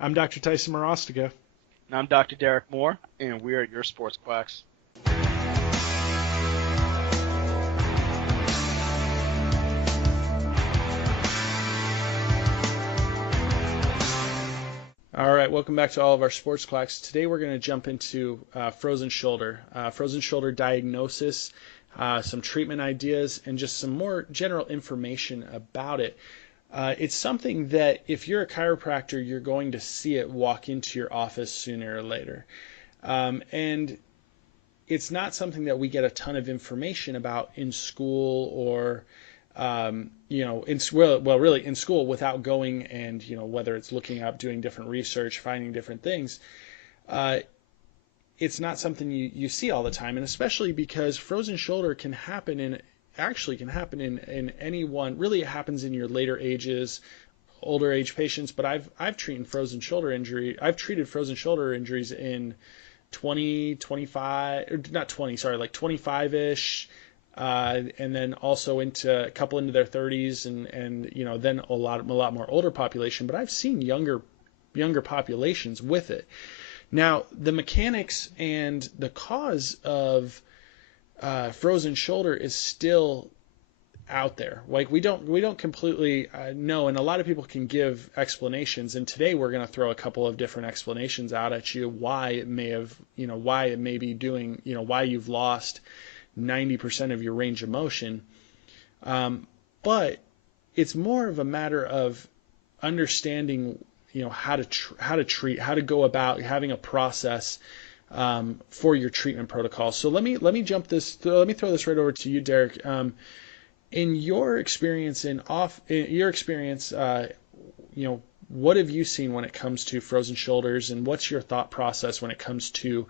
I'm Dr. Tyson Morostiga. And I'm Dr. Derek Moore, and we are your Sports Quacks. All right, welcome back to all of our Sports Quacks. Today we're going to jump into frozen shoulder diagnosis, some treatment ideas, and just some more general information about it. It's something that if you're a chiropractor, you're going to see it walk into your office sooner or later. And it's not something that we get a ton of information about in school or, really in school without going and, whether it's looking up, doing different research, finding different things. It's not something you see all the time, and especially because frozen shoulder can happen in anyone. Really, it happens in your later ages, older age patients. But I've treated frozen shoulder injuries in 20, 25, or not 20, sorry, like 25-ish, and then also into a couple into their 30s, and then a lot more older population. But I've seen younger populations with it. Now, the mechanics and the cause of frozen shoulder is still out there. Like we don't completely know, and a lot of people can give explanations. And today we're going to throw a couple of different explanations out at you why it may be doing, why you've lost 90% of your range of motion. But it's more of a matter of understanding, how to go about having a process for your treatment protocol. So let me throw this right over to you, Derek. In your experience, what have you seen when it comes to frozen shoulders, and what's your thought process when it comes to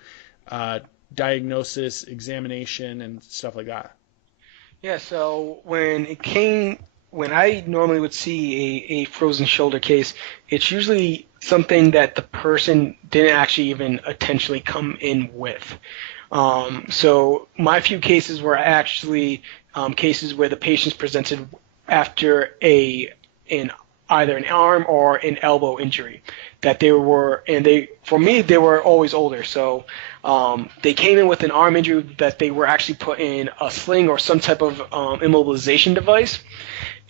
diagnosis, examination, and stuff like that? Yeah, so when I normally would see a frozen shoulder case, it's usually something that the person didn't actually even intentionally come in with. So my few cases were actually cases where the patients presented after either an arm or an elbow injury that for me they were always older. So they came in with an arm injury that they were actually put in a sling or some type of immobilization device.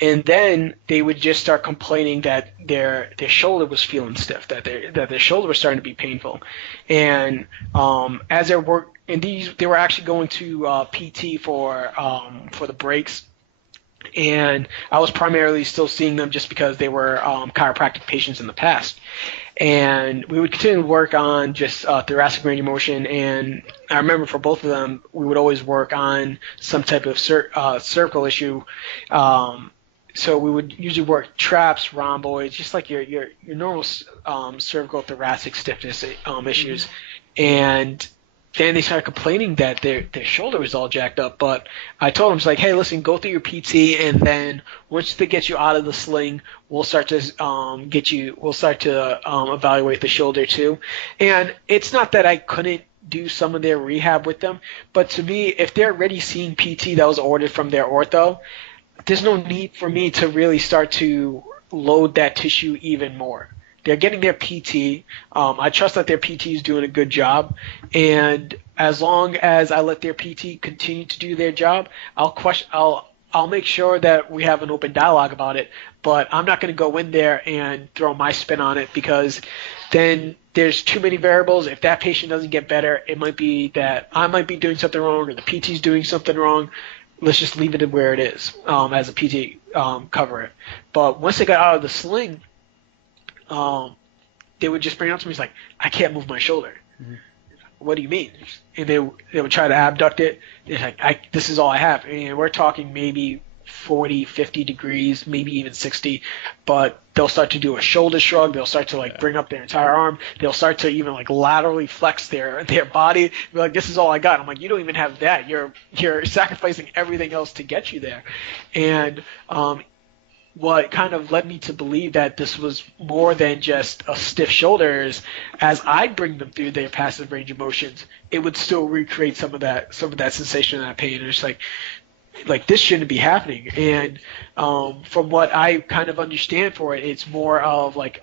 And then they would just start complaining that their shoulder was feeling stiff, that their shoulder was starting to be painful. And as they were actually going to PT for the breaks. And I was primarily still seeing them just because they were chiropractic patients in the past. And we would continue to work on just thoracic range of motion. And I remember for both of them, we would always work on some type of cervical issue. So we would usually work traps, rhomboids, just like your normal cervical thoracic stiffness issues. And then they started complaining that their shoulder was all jacked up. But I told them, it's like, hey, listen, go through your PT, and then once they get you out of the sling, we'll start to evaluate the shoulder too. And it's not that I couldn't do some of their rehab with them, but to me, if they're already seeing PT that was ordered from their ortho, there's no need for me to really start to load that tissue even more. They're getting their PT. I trust that their PT is doing a good job. And as long as I let their PT continue to do their job, I'll make sure that we have an open dialogue about it. But I'm not going to go in there and throw my spin on it, because then there's too many variables. If that patient doesn't get better, it might be that I might be doing something wrong or the PT's doing something wrong. Let's just leave it where it is as a PT, cover it. But once they got out of the sling, they would just bring it up to me. It's like, I can't move my shoulder. Mm-hmm. What do you mean? And they would try to abduct it. They're like, this is all I have. And we're talking maybe 40, 50 degrees, maybe even 60. But they'll start to do a shoulder shrug. They'll start to bring up their entire arm. They'll start to even laterally flex their body. Be like, this is all I got. I'm like, you don't even have that. You're sacrificing everything else to get you there. And what kind of led me to believe that this was more than just a stiff shoulder is, as I bring them through their passive range of motions, it would still recreate some of that sensation and that pain. And it's like this shouldn't be happening. And from what I kind of understand for it, it's more of like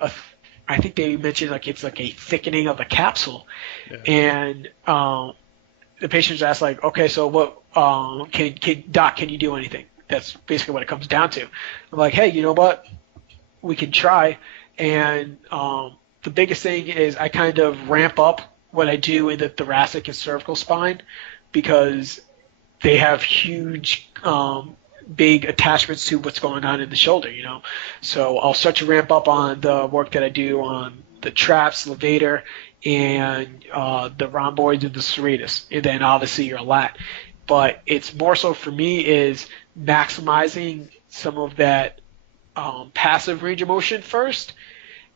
I think they mentioned like it's like a thickening of the capsule, Yeah. and the patients ask like, okay, so what doc, can you do anything? That's basically what it comes down to. I'm like, hey, you know what? We can try. And the biggest thing is I kind of ramp up what I do in the thoracic and cervical spine because they have huge, big attachments to what's going on in the shoulder, you know. So I'll start to ramp up on the work that I do on the traps, levator, and the rhomboids and the serratus, and then obviously your lat. But it's more so for me is maximizing some of that passive range of motion first,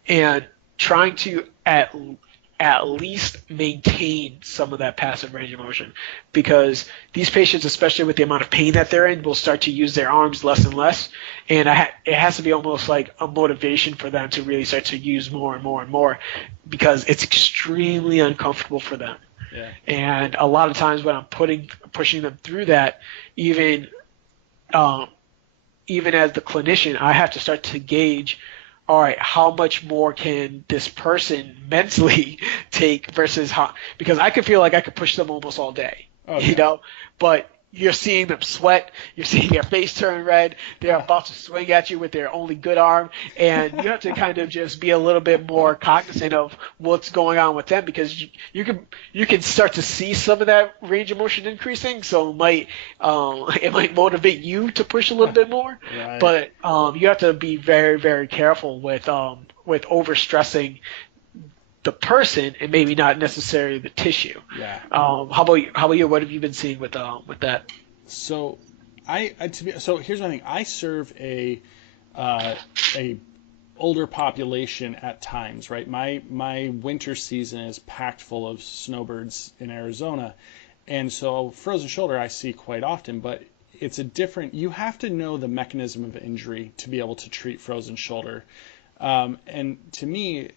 and trying to at least maintain some of that passive range of motion, because these patients, especially with the amount of pain that they're in, will start to use their arms less and less, and it has to be almost like a motivation for them to really start to use more and more and more, because it's extremely uncomfortable for them. Yeah. And a lot of times when I'm pushing them through that, even as the clinician, I have to start to gauge, all right, how much more can this person mentally take versus how, because I could feel like I could push them almost all day, Okay. you know, but you're seeing them sweat, you're seeing their face turn red, they're about to swing at you with their only good arm, and you have to kind of just be a little bit more cognizant of what's going on with them, because you can start to see some of that range of motion increasing, so it might motivate you to push a little bit more, Right. but you have to be very, very careful with overstressing the person and maybe not necessarily the tissue. Yeah. How about you? What have you been seeing with that? So, so here's my thing. I serve a older population at times, right? My winter season is packed full of snowbirds in Arizona, and so frozen shoulder I see quite often, but it's a different. You have to know the mechanism of injury to be able to treat frozen shoulder, and to me,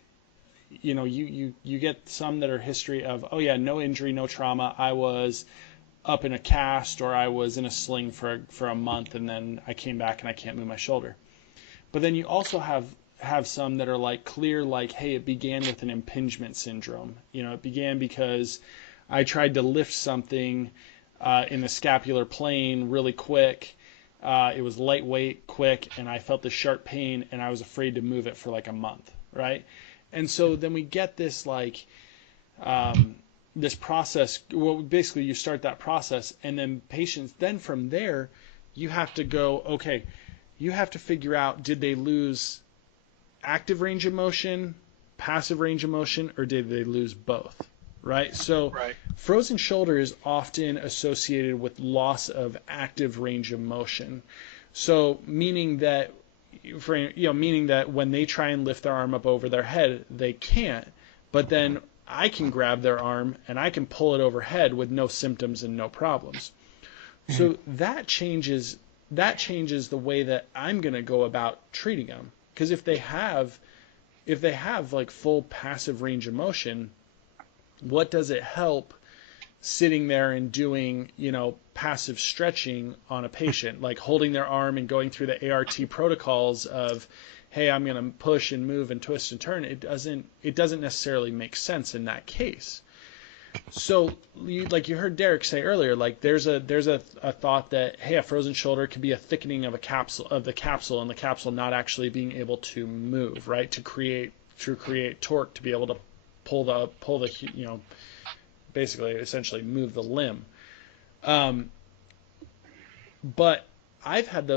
you know, you get some that are history of, oh yeah, no injury, no trauma. I was up in a cast or I was in a sling for a month and then I came back and I can't move my shoulder. But then you also have some that are like clear, like, hey, it began with an impingement syndrome. You know, it began because I tried to lift something in the scapular plane really quick. It was lightweight, quick, and I felt this sharp pain and I was afraid to move it for like a month, right? And so then we get this like this process. Well, basically you start that process, and then patients. Then from there, you have to go. Okay, you have to figure out: did they lose active range of motion, passive range of motion, or did they lose both? Right. So Right. frozen shoulder is often associated with loss of active range of motion. So meaning that meaning that when they try and lift their arm up over their head, they can't. But then I can grab their arm and I can pull it overhead with no symptoms and no problems. So that changes the way that I'm going to go about treating them. Because if they have like full passive range of motion, what does it help sitting there and doing, passive stretching on a patient, like holding their arm and going through the ART protocols of, hey, I'm going to push and move and twist and turn. It doesn't necessarily make sense in that case. So, like you heard Derek say earlier, like there's a thought that, hey, a frozen shoulder could be a thickening of the capsule, and the capsule not actually being able to move, right? To create torque to be able to pull the basically essentially move the limb. But I've heard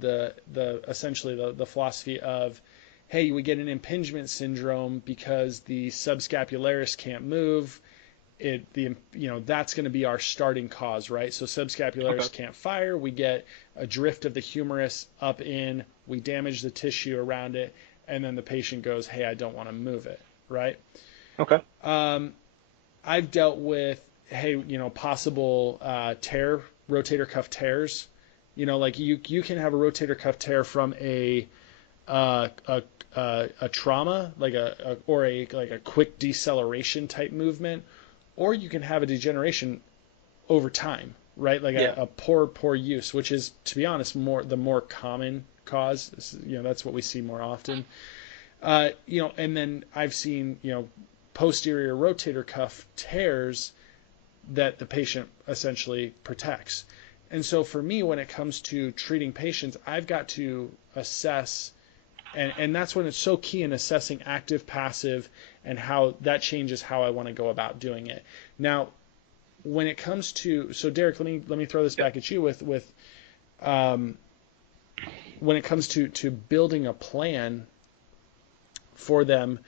the essentially the philosophy of, hey, we get an impingement syndrome because the subscapularis can't move. That's going to be our starting cause, right? So subscapularis can't fire. We get a drift of the humerus up in. We damage the tissue around it, and then the patient goes, hey, I don't want to move it, right? Okay. I've dealt with, hey, possible rotator cuff tears. Like you can have a rotator cuff tear from a trauma, like a quick deceleration type movement, or you can have a degeneration over time, right? Like a poor use, which is, to be honest, the more common cause. That's what we see more often. And then I've seen, posterior rotator cuff tears that the patient essentially protects. And so for me, when it comes to treating patients, I've got to assess, and that's when it's so key in assessing active, passive, and how that changes how I want to go about doing it. Now, when it comes to, so Derek, let me throw this back at you with when it comes to building a plan for them.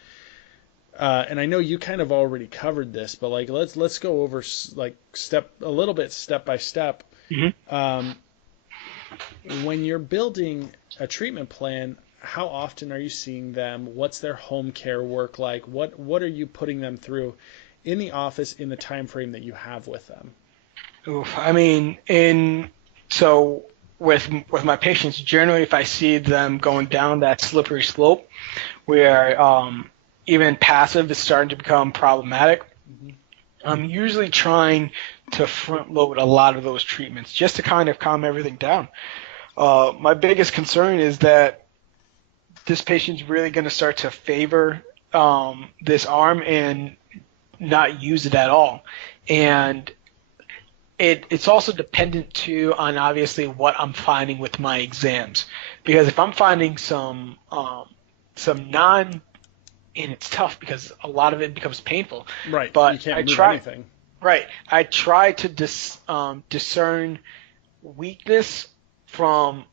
And I know you kind of already covered this, but like let's go over like step by step. Mm-hmm. When you're building a treatment plan, how often are you seeing them? What's their home care work like? What are you putting them through in the office in the time frame that you have with them? Oof, I mean, so with my patients, generally, if I see them going down that slippery slope, where even passive is starting to become problematic, I'm usually trying to front load a lot of those treatments just to kind of calm everything down. My biggest concern is that this patient's really going to start to favor this arm and not use it at all. And it's also dependent too on obviously what I'm finding with my exams, because if I'm finding some non, and it's tough because a lot of it becomes painful. Right. But you can't I move try. anything. Right. I try to discern weakness from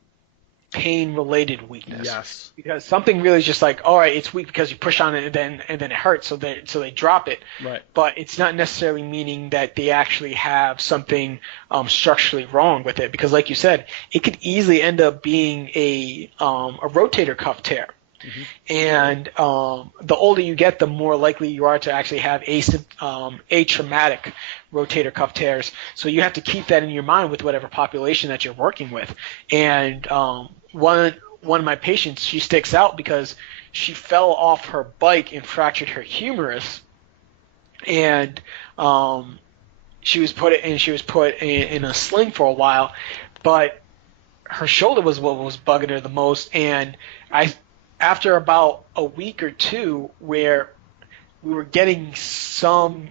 pain-related weakness. Yes. Because something really is just like, all right, it's weak because you push on it and then it hurts, so they drop it. Right. But it's not necessarily meaning that they actually have something structurally wrong with it. Because like you said, it could easily end up being a rotator cuff tear. Mm-hmm. And the older you get, the more likely you are to actually have atraumatic rotator cuff tears. So you have to keep that in your mind with whatever population that you're working with. And one of my patients, she sticks out because she fell off her bike and fractured her humerus, and she was put in a sling for a while, but her shoulder was what was bugging her the most. And after about a week or two, where we were getting some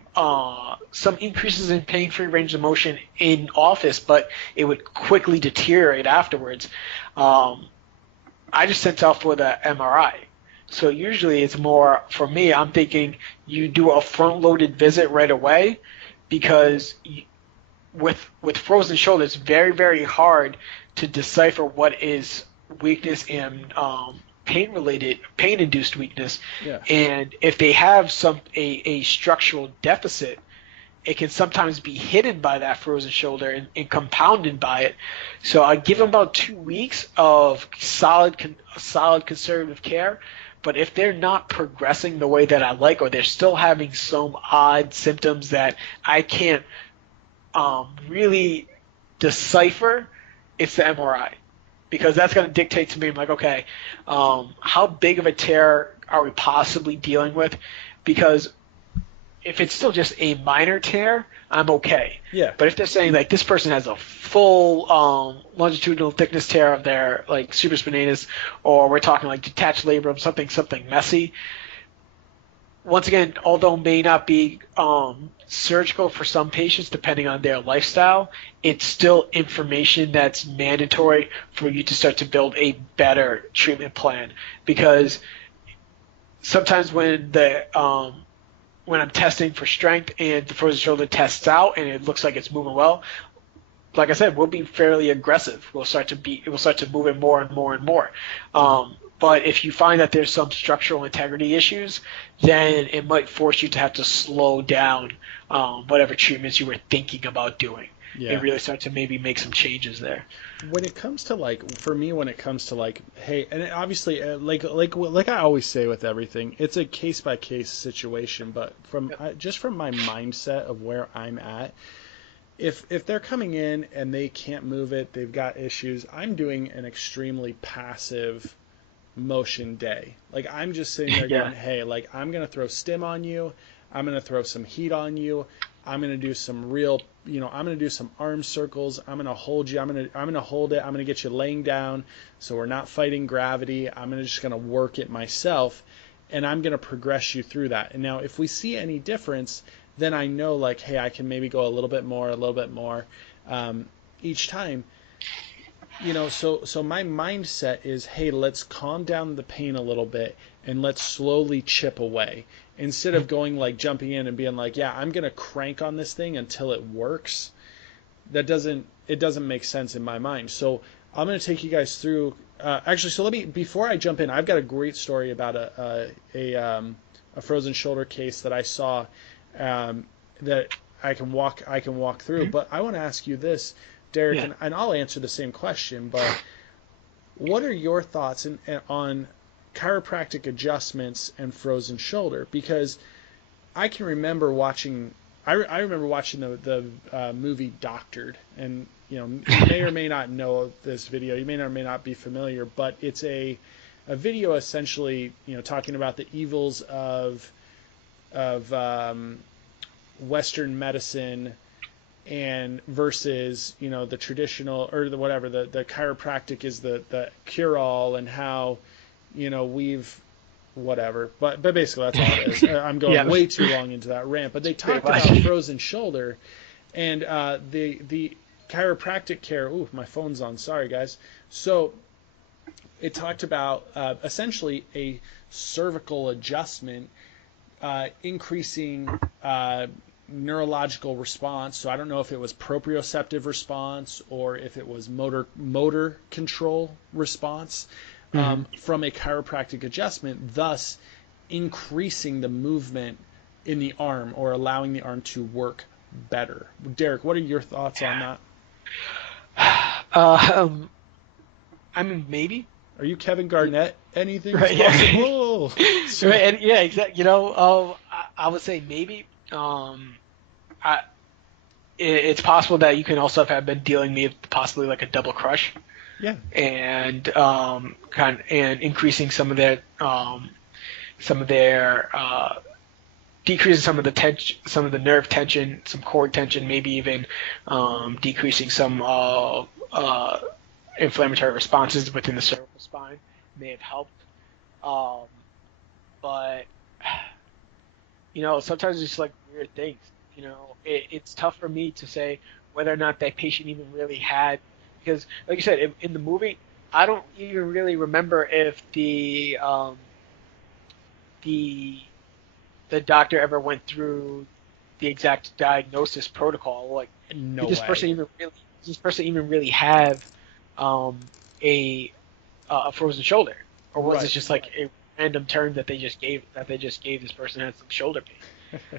increases in pain-free range of motion in office, but it would quickly deteriorate afterwards, I just sent out for the MRI. So usually it's more, for me, I'm thinking you do a front-loaded visit right away, because with frozen shoulder, it's very, very hard to decipher what is weakness and pain-induced weakness. Yeah. And if they have a structural deficit, it can sometimes be hidden by that frozen shoulder and compounded by it. So I give them about 2 weeks of solid conservative care. But if they're not progressing the way that I like, or they're still having some odd symptoms that I can't really decipher, it's the MRI. Because that's going to dictate to me, I'm like, okay, how big of a tear are we possibly dealing with? Because if it's still just a minor tear, I'm okay. Yeah. But if they're saying like this person has a full longitudinal thickness tear of their like supraspinatus, or we're talking like detached labrum, something messy. Once again, although it may not be surgical for some patients depending on their lifestyle, it's still information that's mandatory for you to start to build a better treatment plan. Because sometimes when I'm testing for strength and the frozen shoulder tests out and it looks like it's moving well, like I said, we'll be fairly aggressive. We'll start to move it more and more and more. But if you find that there's some structural integrity issues, then it might force you to have to slow down whatever treatments you were thinking about doing. Yeah. And really start to maybe make some changes there. When it comes to hey, and obviously like I always say with everything, it's a case by case situation. But from my mindset of where I'm at, if they're coming in and they can't move it, they've got issues, I'm doing an extremely passive motion day. Like I'm just sitting there going, hey, like I'm gonna throw stim on you, I'm gonna throw some heat on you. I'm going to do some real, I'm going to do some arm circles. I'm going to hold you. I'm going to hold it. I'm going to get you laying down so we're not fighting gravity. I'm just going to work it myself, and I'm going to progress you through that. And now if we see any difference, then I know, like, hey, I can maybe go a little bit more each time. So my mindset is, hey, let's calm down the pain a little bit and let's slowly chip away, instead of going, like, jumping in and being like, yeah, I'm going to crank on this thing until it works. It doesn't make sense in my mind. So I'm going to take you guys through, actually, so before I jump in, I've got a great story about a frozen shoulder case that I saw, that I can walk through. But I want to ask you this, Derek, and I'll answer the same question, but what are your thoughts on chiropractic adjustments and frozen shoulder? Because I can remember watching, I remember watching the movie Doctored, and you may or may not know this video, you may or may not be familiar, but it's a video essentially, talking about the evils of Western medicine and versus, the traditional, or the whatever, the chiropractic is the cure-all, and how, we've whatever. But basically that's all it is. I'm going way too long into that rant. But they talked about frozen shoulder and the chiropractic care. Ooh, my phone's on. Sorry, guys. So it talked about essentially a cervical adjustment, increasing neurological response. So I don't know if it was proprioceptive response or if it was motor control response, from a chiropractic adjustment, thus increasing the movement in the arm or allowing the arm to work better. Derek, what are your thoughts on that? I mean, maybe. Are you Kevin Garnett? Anything right, possible? Yeah. Right, and, yeah, exactly. I would say maybe. It's possible that you can also have been dealing with possibly like a double crush. Yeah. And and increasing some of their decreasing some of the tension, some of the nerve tension, some cord tension, maybe even decreasing some inflammatory responses within the cervical spine may have helped. But sometimes it's like weird things. It's tough for me to say whether or not that patient even really had, because like you said, in the movie, I don't even really remember if the doctor ever went through the exact diagnosis protocol. Like, did this person even really have a frozen shoulder, or was it just like a random term that they just gave this person had some shoulder pain?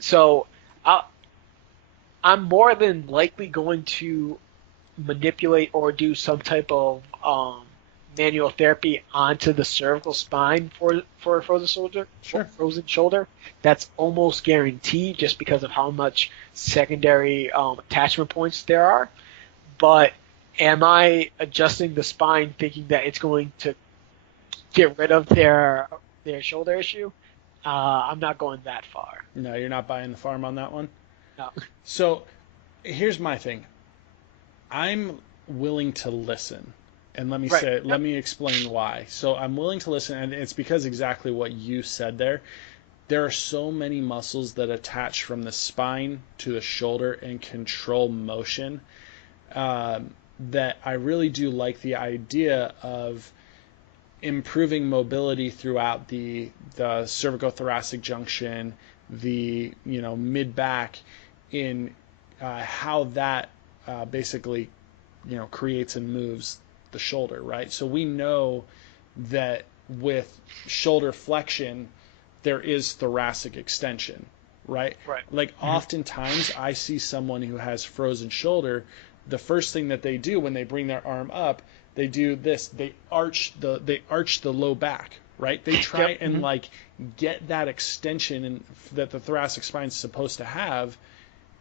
So I'm more than likely going to manipulate or do some type of manual therapy onto the cervical spine for a frozen shoulder. Sure. Frozen shoulder. That's almost guaranteed, just because of how much secondary attachment points there are. But am I adjusting the spine thinking that it's going to get rid of their shoulder issue? I'm not going that far. No, you're not buying the farm on that one? No. So here's my thing. I'm willing to listen. And let me explain why. So I'm willing to listen, and it's because exactly what you said there. There are so many muscles that attach from the spine to the shoulder and control motion, that I really do like the idea of improving mobility throughout the cervicothoracic junction, the mid back, in how that basically creates and moves the shoulder, right? So we know that with shoulder flexion there is thoracic extension, right? Like, oftentimes I see someone who has frozen shoulder, the first thing that they do when they bring their arm up, they do this, they arch the low back, right? They try and like get that extension that the thoracic spine is supposed to have,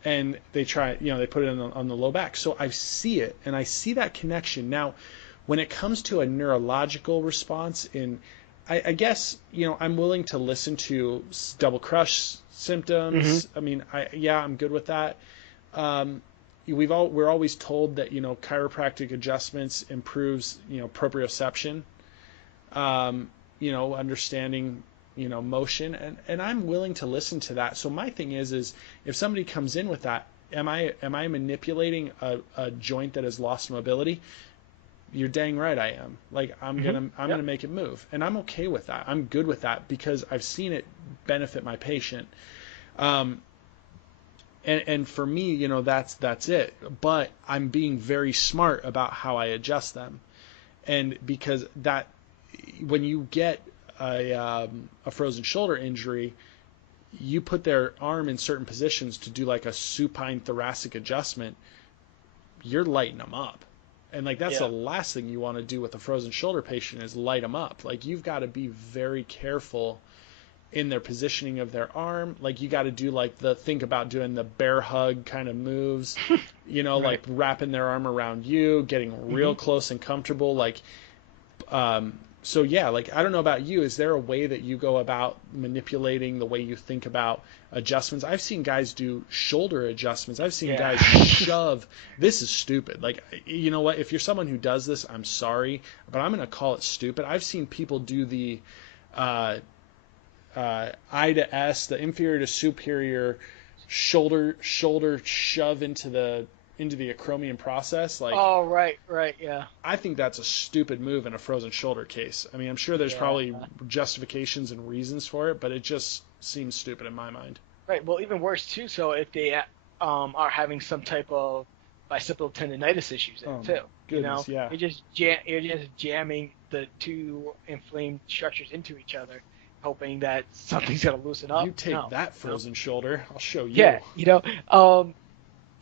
and they try, they put it on the low back. So I see it, and I see that connection. Now, when it comes to a neurological response in I guess, I'm willing to listen to double crush symptoms. I mean, I'm good with that. We're always told that, chiropractic adjustments improves, proprioception, understanding, motion, and I'm willing to listen to that. So my thing is if somebody comes in with that, am I manipulating a joint that has lost mobility? You're dang right I am. Like I'm gonna make it move, and I'm okay with that. I'm good with that because I've seen it benefit my patient. And for me, that's it. But I'm being very smart about how I adjust them, and because that when you get a frozen shoulder injury, you put their arm in certain positions to do like a supine thoracic adjustment, you're lighting them up. And like that's the last thing you want to do with a frozen shoulder patient is light them up. Like you've got to be very careful in their positioning of their arm. Like you got to do like think about doing the bear hug kind of moves, right. Like wrapping their arm around you, getting real close and comfortable. Like, so yeah, like I don't know about you. Is there a way that you go about manipulating the way you think about adjustments? I've seen guys do shoulder adjustments. I've seen guys shove. This is stupid. Like, you know what? If you're someone who does this, I'm sorry, but I'm going to call it stupid. I've seen people do the I to S, the inferior to superior shoulder shove into the acromion process. Like, oh, right, yeah. I think that's a stupid move in a frozen shoulder case. I mean, I'm sure there's probably justifications and reasons for it, but it just seems stupid in my mind. Right. Well, even worse too. So if they are having some type of bicipital tendonitis issues too, goodness, you're just jamming the two inflamed structures into each other, hoping that something's gonna loosen up. You take that frozen shoulder, I'll show you. Yeah,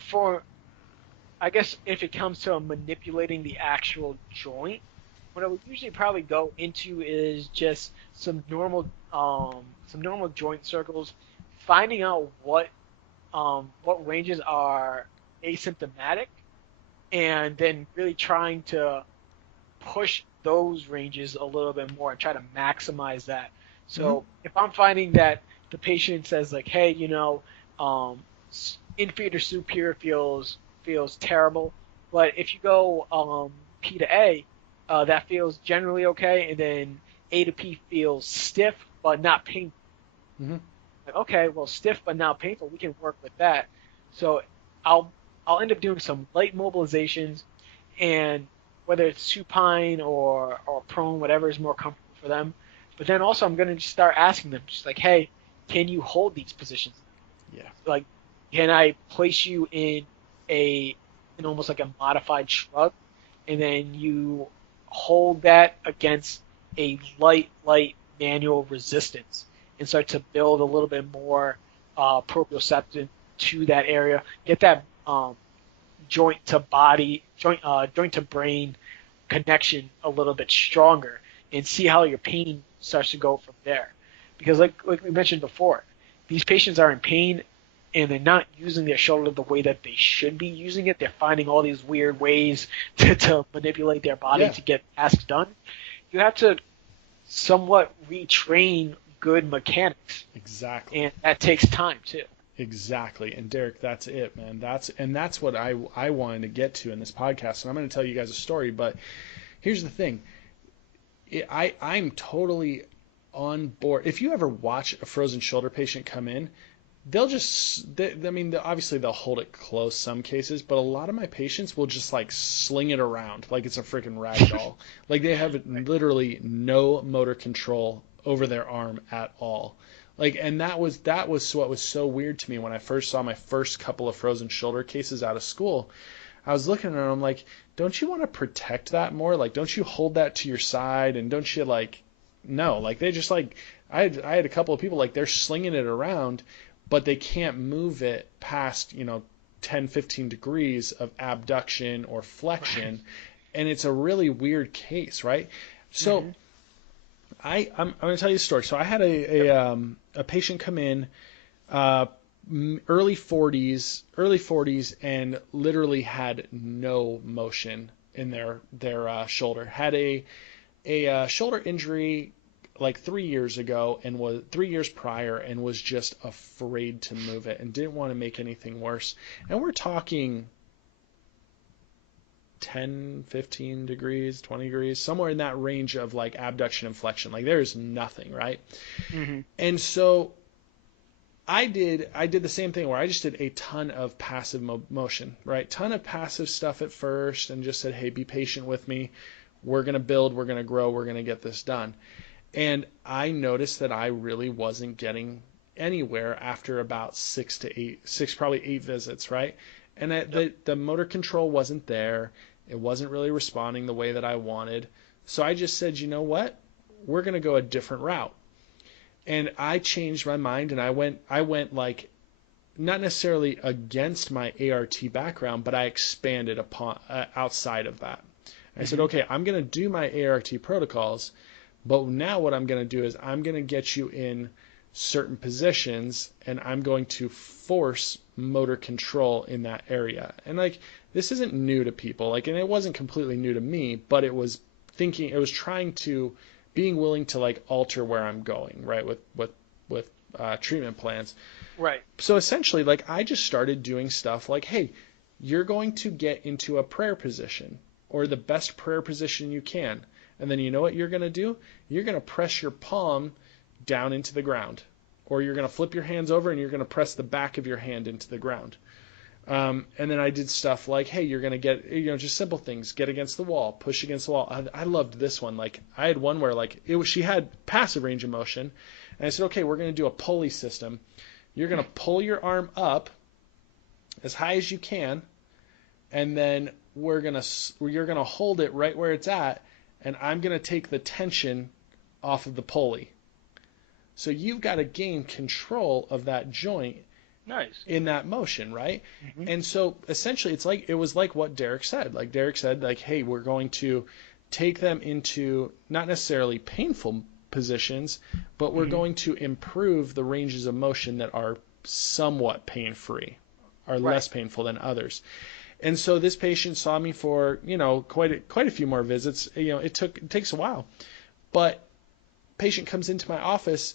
for I guess if it comes to manipulating the actual joint, what I would usually probably go into is just some normal joint circles, finding out what ranges are asymptomatic, and then really trying to push those ranges a little bit more and try to maximize that. So if I'm finding that the patient says like, hey, inferior to superior feels terrible, but if you go P to A, that feels generally okay, and then A to P feels stiff but not painful. Like, okay, well, stiff but not painful, we can work with that. So I'll end up doing some light mobilizations, and whether it's supine or prone, whatever is more comfortable for them. But then also I'm going to just start asking them, just like, hey, can you hold these positions? Yeah. Like, can I place you in almost like a modified shrug, and then you hold that against a light manual resistance and start to build a little bit more proprioception to that area, get that joint to brain connection a little bit stronger, and see how your pain starts to go from there. Because like we mentioned before, these patients are in pain and they're not using their shoulder the way that they should be using it. They're finding all these weird ways to manipulate their body to get tasks done. You have to somewhat retrain good mechanics. Exactly. And that takes time too. Exactly. And Derek, that's it, man. That's what I wanted to get to in this podcast. And I'm going to tell you guys a story, but here's the thing. I'm totally on board. If you ever watch a frozen shoulder patient come in, obviously they'll hold it close some cases, but a lot of my patients will just like sling it around like it's a freaking rag doll. Like they have literally no motor control over their arm at all. Like, and that was what was so weird to me when I first saw my first couple of frozen shoulder cases out of school. I was looking at them like, don't you want to protect that more? Like, don't you hold that to your side? And don't you no, like they just like, I had a couple of people like they're slinging it around, but they can't move it past, 10, 15 degrees of abduction or flexion. And it's a really weird case, right? So I'm going to tell you a story. So I had a patient come in, early 40s, and literally had no motion in their shoulder. Had a shoulder injury like 3 years ago and was 3 years prior and was just afraid to move it and didn't want to make anything worse. And we're talking 10, 15 degrees, 20 degrees, somewhere in that range of like abduction and flexion. Like there's nothing, right? Mm-hmm. And so I did the same thing where I just did a ton of passive motion, right? Ton of passive stuff at first and just said, hey, be patient with me. We're going to build, we're going to grow, we're going to get this done. And I noticed that I really wasn't getting anywhere after about probably eight visits, right? And the motor control wasn't there. It wasn't really responding the way that I wanted. So I just said, you know what? We're going to go a different route. And I changed my mind and I went like not necessarily against my ART background, but I expanded upon outside of that. I said, okay, I'm going to do my ART protocols, but now what I'm going to do is I'm going to get you in certain positions and I'm going to force motor control in that area. And like, this isn't new to people, like, and it wasn't completely new to me, but it was being willing to like alter where I'm going, right? With treatment plans. Right. So essentially, like, I just started doing stuff like, hey, you're going to get into a prayer position or the best prayer position you can. And then you know what you're going to do? You're going to press your palm down into the ground, or you're going to flip your hands over and you're going to press the back of your hand into the ground. And then I did stuff like, hey, you're going to get, just simple things, get against the wall, push against the wall. I loved this one. Like I had one where like she had passive range of motion. And I said, okay, we're going to do a pulley system. You're going to pull your arm up as high as you can. And then you're going to hold it right where it's at. And I'm going to take the tension off of the pulley. So you've got to gain control of that joint. Nice. In that motion, right? Mm-hmm. And so essentially it was like what Derek said. Like Derek said, like, hey, we're going to take them into not necessarily painful positions, but we're going to improve the ranges of motion that are somewhat pain-free, are less painful than others. And so this patient saw me for, quite a few more visits. It takes a while. But patient comes into my office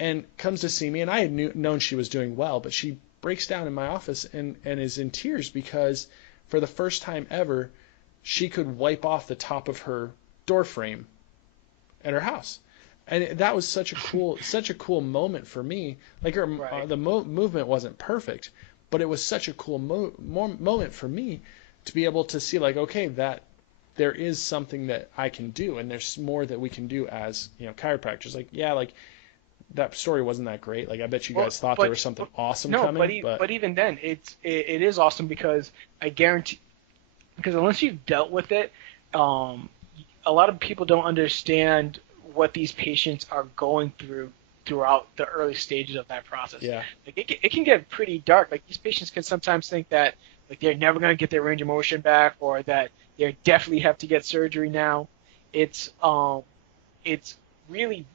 and comes to see me, and I had known she was doing well, but she breaks down in my office and is in tears because for the first time ever, she could wipe off the top of her door frame at her house. And that was such a cool moment for me. Like the movement wasn't perfect, but it was such a cool moment for me to be able to see like, okay, that there is something that I can do, and there's more that we can do as chiropractors. Like, yeah, like that story wasn't that great. Like I bet you guys thought there was something awesome coming. But even then, it is awesome because I guarantee, because unless you've dealt with it, a lot of people don't understand what these patients are going through throughout the early stages of that process. Yeah. Like it can get pretty dark. Like these patients can sometimes think that like they're never going to get their range of motion back, or that they definitely have to get surgery now. It's really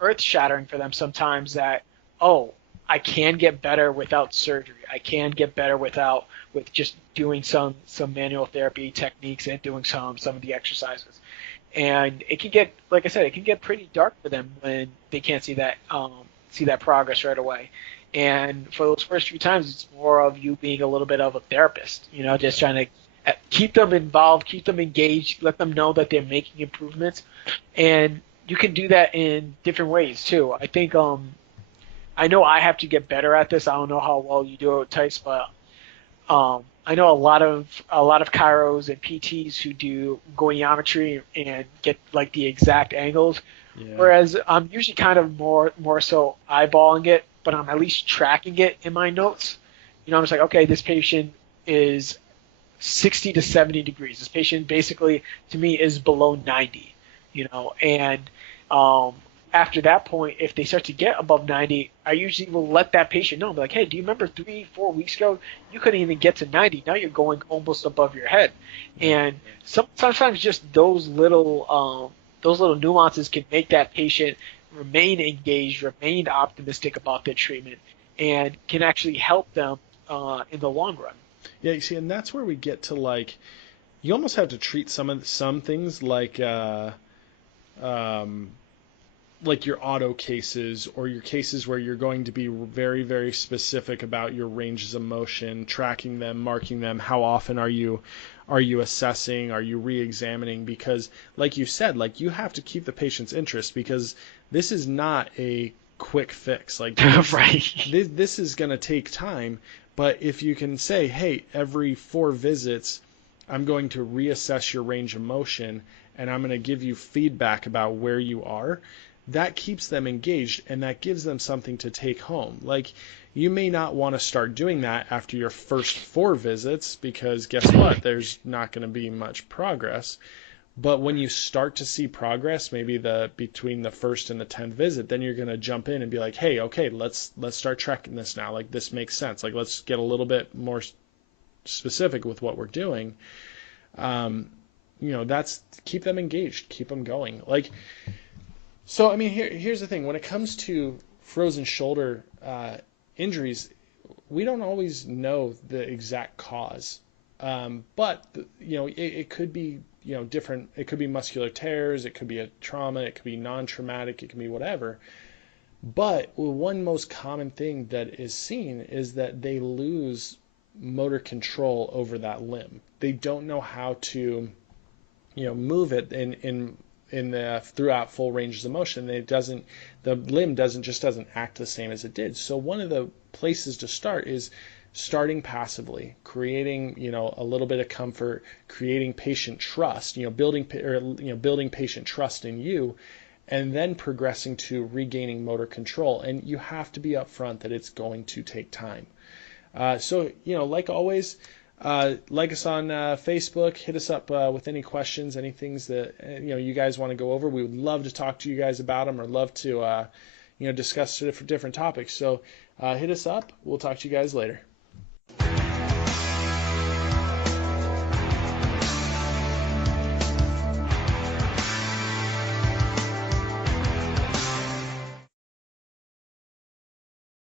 earth-shattering for them sometimes that, oh, I can get better without surgery. I can get better with just doing some manual therapy techniques and doing some of the exercises. And it can get, like I said, it can get pretty dark for them when they can't see that progress right away. And for those first few times, it's more of you being a little bit of a therapist, just trying to keep them involved, keep them engaged, let them know that they're making improvements. And you can do that in different ways too. I think I know I have to get better at this. I don't know how well you do it, Tice, but I know a lot of chiros and PTs who do goniometry and get like the exact angles, whereas I'm usually kind of more so eyeballing it, but I'm at least tracking it in my notes. I'm just like, okay, this patient is 60 to 70 degrees. This patient basically to me is below 90. And after that point, if they start to get above 90, I usually will let that patient know. Be like, hey, do you remember 3-4 weeks ago, you couldn't even get to 90. Now you're going almost above your head. And sometimes just those little nuances can make that patient remain engaged, remain optimistic about their treatment, and can actually help them in the long run. Yeah, you see, and that's where we get to like, you almost have to treat some things like like your auto cases or your cases where you're going to be very, very specific about your ranges of motion, tracking them, marking them, how often are you assessing, are you re-examining? Because like you said, like you have to keep the patient's interest, because this is not a quick fix. Like Right. this is going to take time. But if you can say, hey, every 4 visits, I'm going to reassess your range of motion and I'm going to give you feedback about where you are, that keeps them engaged and that gives them something to take home. Like, you may not want to start doing that after your first 4 visits, because guess what? There's not going to be much progress. But when you start to see progress, maybe between the first and the 10th visit, then you're going to jump in and be like, hey, okay, let's start tracking this now. Like, this makes sense. Like, let's get a little bit more specific with what we're doing. That's keep them engaged, keep them going. Like, so, I mean, here's the thing. When it comes to frozen shoulder injuries, we don't always know the exact cause. But, it could be, different. It could be muscular tears. It could be a trauma. It could be non-traumatic. It could be whatever. But one most common thing that is seen is that they lose motor control over that limb. They don't know how to, move it in the throughout full ranges of motion. The limb doesn't act the same as it did. So one of the places to start is starting passively, creating a little bit of comfort, creating patient trust, building patient trust in you, and then progressing to regaining motor control. And you have to be upfront that it's going to take time. So like always, like us on Facebook, hit us up with any questions, any things that you guys want to go over. We would love to talk to you guys about them, or love to discuss different topics. So hit us up. We'll talk to you guys later.